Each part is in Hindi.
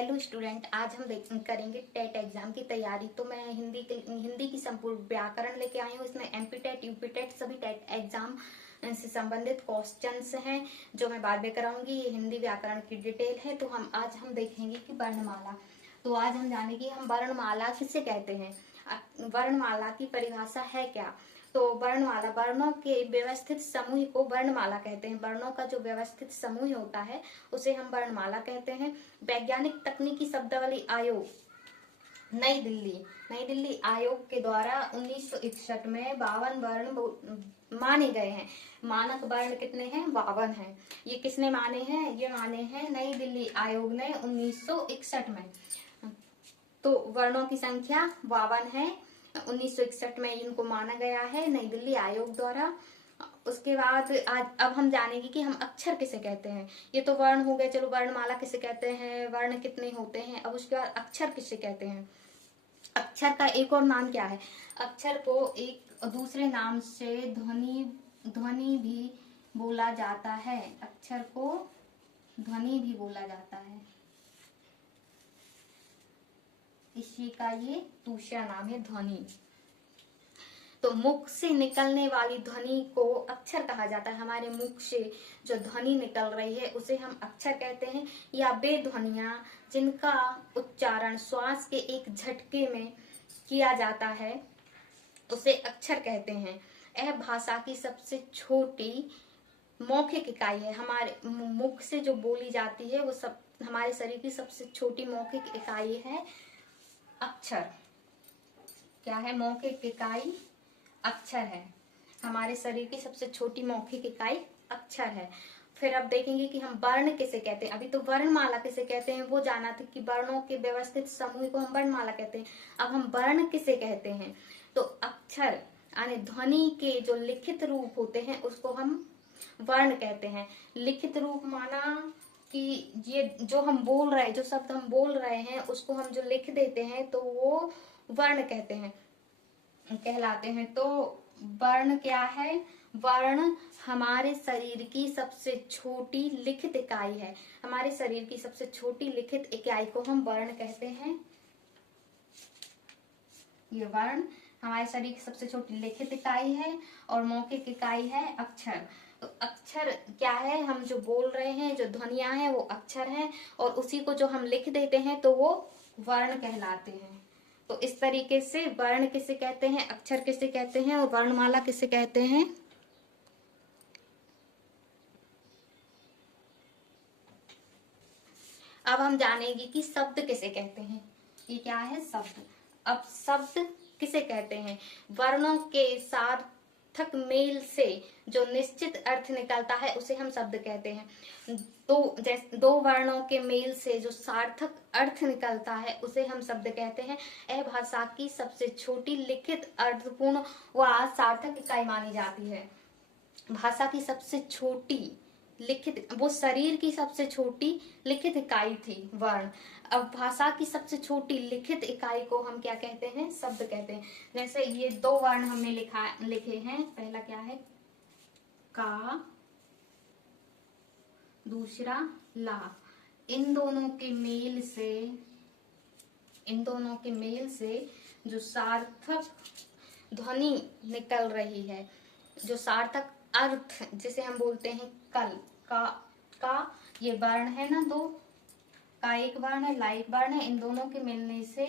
हेलो स्टूडेंट, आज हम करेंगे टेट एग्जाम की तैयारी। तो मैं हिंदी की संपूर्ण व्याकरण लेके आई हूँ। इसमें एमपी टेट, यूपी टेट सभी टेट एग्जाम से संबंधित क्वेश्चंस हैं जो मैं बाद में कराऊंगी। ये हिंदी व्याकरण की डिटेल है। तो आज हम देखेंगे कि वर्णमाला। तो आज हम जानेंगे हम वर्णमाला किसे कहते हैं, वर्णमाला की परिभाषा है क्या। तो वर्णमाला, वर्णों के व्यवस्थित समूह को वर्णमाला कहते हैं। वर्णों का जो व्यवस्थित समूह होता है उसे हम वर्णमाला कहते हैं। वैज्ञानिक तकनीकी शब्दावली आयोग नई दिल्ली आयोग के द्वारा 1961 में 52 वर्ण माने गए हैं। मानक वर्ण कितने हैं? 52 हैं। ये किसने माने हैं? ये माने हैं नई दिल्ली आयोग ने 1961 में। तो वर्णों की संख्या 52 है। 1961 में इनको माना गया है नई दिल्ली आयोग द्वारा। उसके बाद आज अब हम जानेंगे कि हम अक्षर किसे कहते हैं। ये तो वर्ण हो गए, चलो वर्णमाला किसे कहते हैं, वर्ण कितने होते हैं। अब उसके बाद अक्षर किसे कहते हैं। अक्षर का एक और नाम क्या है? अक्षर को एक दूसरे नाम से ध्वनि भी बोला जाता है। अक्षर को ध्वनि भी बोला जाता है। इसी का ये दूसरा नाम है ध्वनि। तो मुख से निकलने वाली ध्वनि को अक्षर कहा जाता है। हमारे मुख से जो ध्वनि निकल रही है उसे हम अक्षर कहते हैं। या वे ध्वनियां जिनका उच्चारण श्वास के एक झटके में किया जाता है उसे अक्षर कहते हैं। यह भाषा की सबसे छोटी मौखिक इकाई है। हमारे मुख से जो बोली जाती है वो सब हमारे शरीर की सबसे छोटी मौखिक इकाई है अक्षर। क्या है? मौखिक इकाई अक्षर है। हमारे शरीर की सबसे छोटी मौखिक इकाई अक्षर है। फिर अब देखेंगे कि हम वर्ण किसे कहते हैं। अभी तो वर्णमाला किसे कहते हैं वो जाना था कि वर्णों के व्यवस्थित समूह को हम वर्णमाला कहते हैं। अब हम वर्ण किसे कहते हैं। तो अक्षर यानी ध्वनि के जो लिखित रूप होते हैं उसको हम वर्ण कहते हैं। लिखित रूप माना कि ये जो हम बोल रहे हैं, जो शब्द हम बोल रहे हैं उसको हम जो लिख देते हैं तो वो वर्ण कहते हैं, कहलाते हैं। तो वर्ण क्या है? वर्ण हमारे शरीर की सबसे छोटी लिखित इकाई है। हमारे शरीर की सबसे छोटी लिखित इकाई को हम वर्ण कहते हैं। ये वर्ण हमारे शरीर की सबसे छोटी लिखित इकाई है और मौखिक इकाई है अक्षर। तो अक्षर क्या है? हम जो बोल रहे हैं, जो ध्वनियां हैं वो अक्षर हैं और उसी को जो हम लिख देते हैं तो वो वर्ण कहलाते हैं। तो इस तरीके से वर्ण किसे कहते हैं, अक्षर किसे कहते हैं और वर्णमाला किसे कहते हैं। अब हम जानेंगे कि शब्द किसे कहते हैं। ये क्या है? शब्द। अब शब्द किसे कहते हैं? वर्णों के सार्थक मेल से जो निश्चित अर्थ निकलता है उसे हम शब्द कहते हैं। दो वर्णों के मेल से जो सार्थक अर्थ निकलता है उसे हम शब्द कहते हैं। यह भाषा की सबसे छोटी लिखित अर्थपूर्ण व सार्थक इकाई मानी जाती है। भाषा की सबसे छोटी लिखित, वो शरीर की सबसे छोटी लिखित इकाई थी वर्ण। अब भाषा की सबसे छोटी लिखित इकाई को हम क्या कहते हैं? शब्द कहते हैं। जैसे ये दो वर्ण हमने लिखे हैं। पहला क्या है? का, दूसरा ला। इन दोनों के मेल से जो सार्थक ध्वनि निकल रही है, जो सार्थक अर्थ जिसे हम बोलते हैं कल का ये वर्ण है ना, दो का एक वर्ण है, ला एक वर्ण है। इन दोनों के मिलने से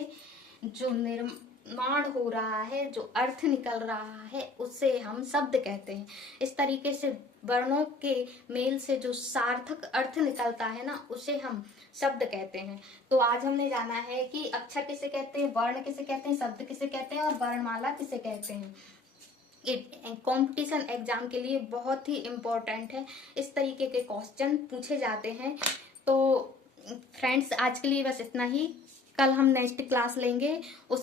जो निर्माण हो रहा है, जो अर्थ निकल रहा है उसे हम शब्द कहते हैं। इस तरीके से वर्णों के मेल से जो सार्थक अर्थ निकलता है ना उसे हम शब्द कहते हैं। तो आज हमने जाना है कि अक्षर किसे कहते हैं, वर्ण किसे कहते हैं, शब्द किसे कहते हैं और वर्णमाला किसे कहते हैं। कंपटीशन एग्जाम के लिए बहुत ही इम्पोर्टेंट है। इस तरीके के क्वेश्चन पूछे जाते हैं। तो फ्रेंड्स, आज के लिए बस इतना ही। कल हम नेक्स्ट क्लास लेंगे। उस